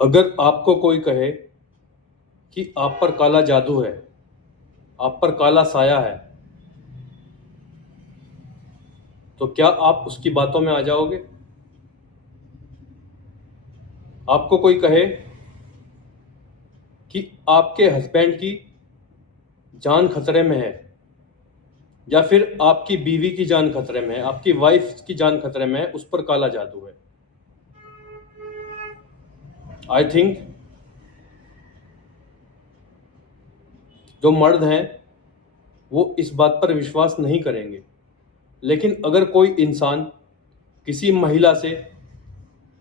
अगर आपको कोई कहे कि आप पर काला जादू है, आप पर काला साया है, तो क्या आप उसकी बातों में आ जाओगे? आपको कोई कहे कि आपके हस्बैंड की जान खतरे में है, या फिर आपकी बीवी की जान खतरे में है, आपकी वाइफ की जान खतरे में है, उस पर काला जादू है, आई थिंक जो मर्द हैं वो इस बात पर विश्वास नहीं करेंगे। लेकिन अगर कोई इंसान किसी महिला से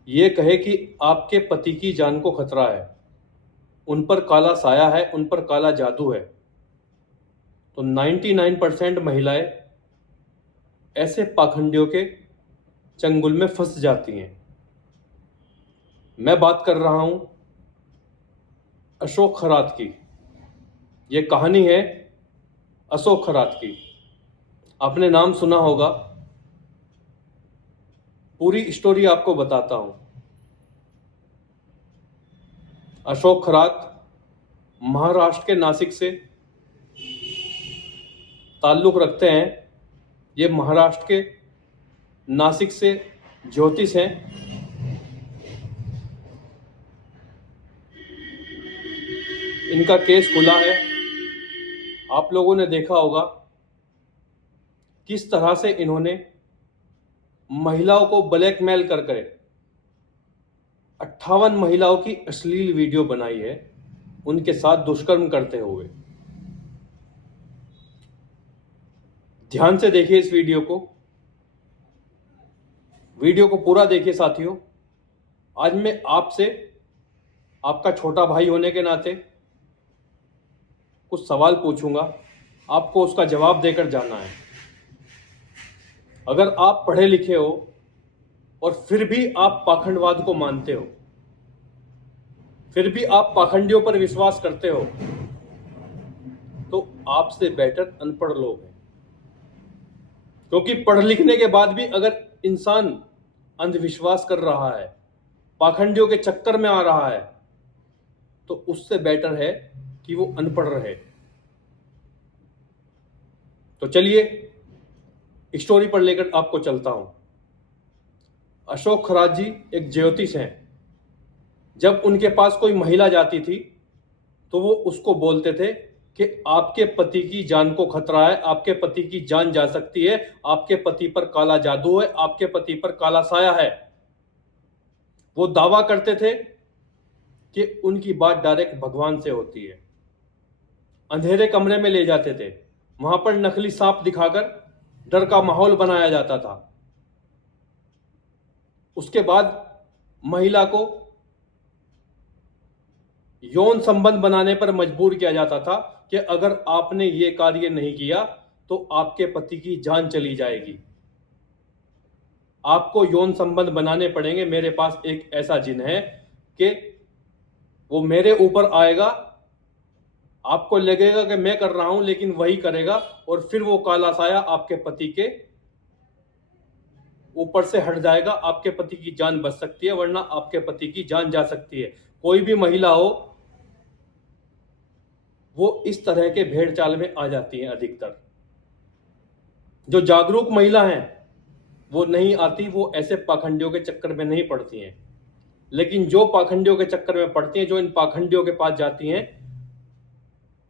ये कहे कि आपके पति की जान को खतरा है, उन पर काला साया है, उन पर काला जादू है, तो 99% महिलाएं ऐसे पाखंडियों के चंगुल में फंस जाती हैं। मैं बात कर रहा हूं अशोक खरात की। ये कहानी है अशोक खरात की। आपने नाम सुना होगा। पूरी स्टोरी आपको बताता हूं। अशोक खरात महाराष्ट्र के नासिक से ताल्लुक़ रखते हैं। ये महाराष्ट्र के नासिक से ज्योतिष हैं। इनका केस खुला है। आप लोगों ने देखा होगा किस तरह से इन्होंने महिलाओं को ब्लैकमेल कर कर 58 महिलाओं की अश्लील वीडियो बनाई है, उनके साथ दुष्कर्म करते हुए। ध्यान से देखिए इस वीडियो को पूरा देखिए साथियों। आज मैं आपसे, आपका छोटा भाई होने के नाते, कुछ सवाल पूछूंगा, आपको उसका जवाब देकर जाना है। अगर आप पढ़े लिखे हो और फिर भी आप पाखंडवाद को मानते हो, फिर भी आप पाखंडियों पर विश्वास करते हो, तो आपसे बेटर अनपढ़ लोग हैं। क्योंकि पढ़ लिखने के बाद भी अगर इंसान अंधविश्वास कर रहा है, पाखंडियों के चक्कर में आ रहा है, तो उससे बेटर है कि वो अनपढ़ रहे। तो चलिए स्टोरी पर लेकर आपको चलता हूं। अशोक खरात जी एक ज्योतिष हैं। जब उनके पास कोई महिला जाती थी तो वो उसको बोलते थे कि आपके पति की जान को खतरा है, आपके पति की जान जा सकती है, आपके पति पर काला जादू है, आपके पति पर काला साया है। वो दावा करते थे कि उनकी बात डायरेक्ट भगवान से होती है। अंधेरे कमरे में ले जाते थे, वहां पर नकली सांप दिखाकर डर का माहौल बनाया जाता था। उसके बाद महिला को यौन संबंध बनाने पर मजबूर किया जाता था कि अगर आपने ये कार्य नहीं किया तो आपके पति की जान चली जाएगी, आपको यौन संबंध बनाने पड़ेंगे। मेरे पास एक ऐसा जिन है कि वो मेरे ऊपर आएगा, आपको लगेगा कि मैं कर रहा हूं लेकिन वही करेगा, और फिर वो काला साया आपके पति के ऊपर से हट जाएगा। आपके पति की जान बच सकती है, वरना आपके पति की जान जा सकती है। कोई भी महिला हो, वो इस तरह के भेड़ चाल में आ जाती हैं। अधिकतर जो जागरूक महिला हैं वो नहीं आती, वो ऐसे पाखंडियों के चक्कर में नहीं पड़ती हैं। लेकिन जो पाखंडियों के चक्कर में पड़ती हैं, जो इन पाखंडियों के पास जाती हैं,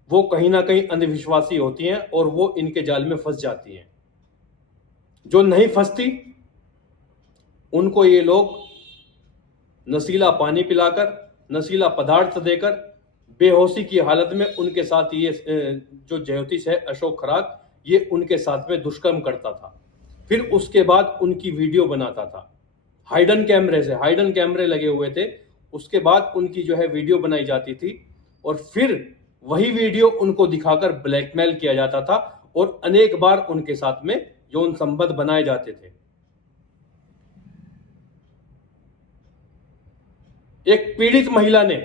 वो कहीं ना कहीं अंधविश्वासी होती हैं और वो इनके जाल में फंस जाती हैं। जो नहीं फंसती उनको ये लोग नशीला पानी पिलाकर, नशीला पदार्थ देकर, बेहोशी की हालत में उनके साथ ये जो ज्योतिष है अशोक खरात, ये उनके साथ में दुष्कर्म करता था। फिर उसके बाद उनकी वीडियो बनाता था हाइडन कैमरे से। हाइडन कैमरे लगे हुए थे, उसके बाद उनकी जो है वीडियो बनाई जाती थी और फिर वही वीडियो उनको दिखाकर ब्लैकमेल किया जाता था और अनेक बार उनके साथ में यौन संबंध बनाए जाते थे। एक पीड़ित महिला ने,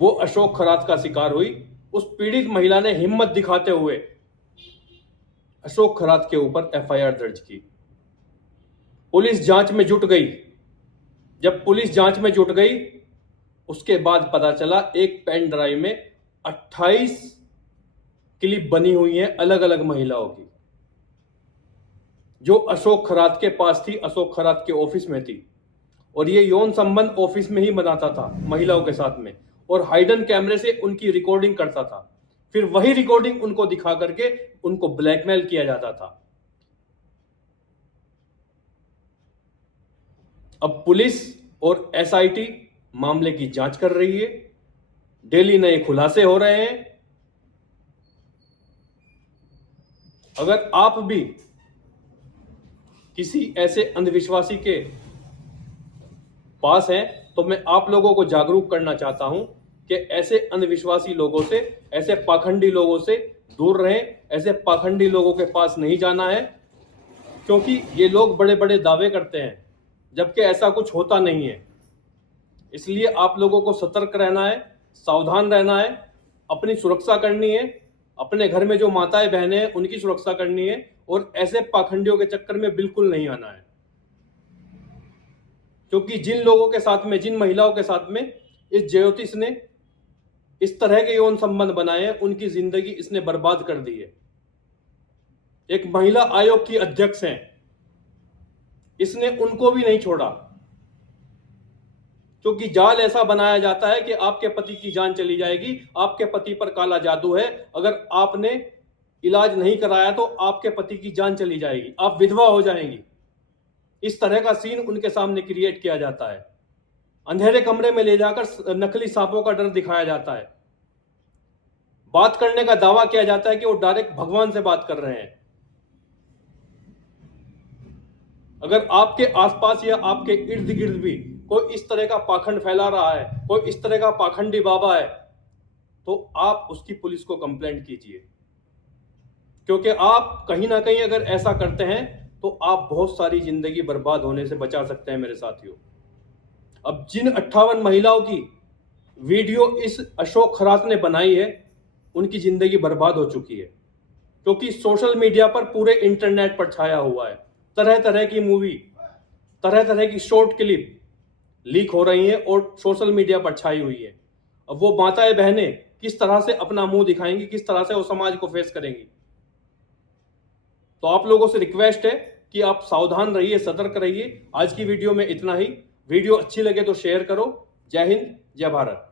वो अशोक खरात का शिकार हुई, उस पीड़ित महिला ने हिम्मत दिखाते हुए अशोक खरात के ऊपर एफआईआर दर्ज की। पुलिस जांच में जुट गई। जब पुलिस जांच में जुट गई उसके बाद पता चला एक पेन ड्राइव में 28 क्लिप बनी हुई हैं अलग अलग महिलाओं की, जो अशोक खरात के पास थी, अशोक खरात के ऑफिस में थी। और ये यौन संबंध ऑफिस में ही बनाता था महिलाओं के साथ में, और हाइडन कैमरे से उनकी रिकॉर्डिंग करता था। फिर वही रिकॉर्डिंग उनको दिखा करके उनको ब्लैकमेल किया जाता था। अब पुलिस और एसआईटी मामले की जांच कर रही है, डेली नए खुलासे हो रहे हैं। अगर आप भी किसी ऐसे अंधविश्वासी के पास हैं तो मैं आप लोगों को जागरूक करना चाहता हूं कि ऐसे अंधविश्वासी लोगों से, ऐसे पाखंडी लोगों से दूर रहें। ऐसे पाखंडी लोगों के पास नहीं जाना है, क्योंकि ये लोग बड़े बड़े दावे करते हैं जबकि ऐसा कुछ होता नहीं है। इसलिए आप लोगों को सतर्क रहना है, सावधान रहना है, अपनी सुरक्षा करनी है, अपने घर में जो माताएं बहनें हैं उनकी सुरक्षा करनी है, और ऐसे पाखंडियों के चक्कर में बिल्कुल नहीं आना है। क्योंकि जिन लोगों के साथ में, जिन महिलाओं के साथ में इस ज्योतिष ने इस तरह के यौन संबंध बनाए हैं, उनकी जिंदगी इसने बर्बाद कर दी है। एक महिला आयोग की अध्यक्ष हैं, इसने उनको भी नहीं छोड़ा, क्योंकि जाल ऐसा बनाया जाता है कि आपके पति की जान चली जाएगी, आपके पति पर काला जादू है, अगर आपने इलाज नहीं कराया तो आपके पति की जान चली जाएगी, आप विधवा हो जाएंगी। इस तरह का सीन उनके सामने क्रिएट किया जाता है। अंधेरे कमरे में ले जाकर नकली सांपों का डर दिखाया जाता है। बात करने का दावा किया जाता है कि वो डायरेक्ट भगवान से बात कर रहे हैं। अगर आपके आसपास या आपके इर्द गिर्द भी कोई इस तरह का पाखंड फैला रहा है, कोई इस तरह का पाखंडी बाबा है, तो आप उसकी पुलिस को कंप्लेंट कीजिए। क्योंकि आप कहीं ना कहीं अगर ऐसा करते हैं तो आप बहुत सारी जिंदगी बर्बाद होने से बचा सकते हैं मेरे साथियों। अब जिन 58 महिलाओं की वीडियो इस अशोक खरात ने बनाई है, उनकी जिंदगी बर्बाद हो चुकी है, क्योंकि सोशल मीडिया पर, पूरे इंटरनेट पर छाया हुआ है। तरह तरह की मूवी, तरह तरह की शॉर्ट क्लिप लीक हो रही हैं और सोशल मीडिया पर छाई हुई है। अब वो माताएं बहनें किस तरह से अपना मुंह दिखाएंगी, किस तरह से वो समाज को फेस करेंगी। तो आप लोगों से रिक्वेस्ट है कि आप सावधान रहिए, सतर्क रहिए। आज की वीडियो में इतना ही। वीडियो अच्छी लगे तो शेयर करो। जय हिंद, जय भारत।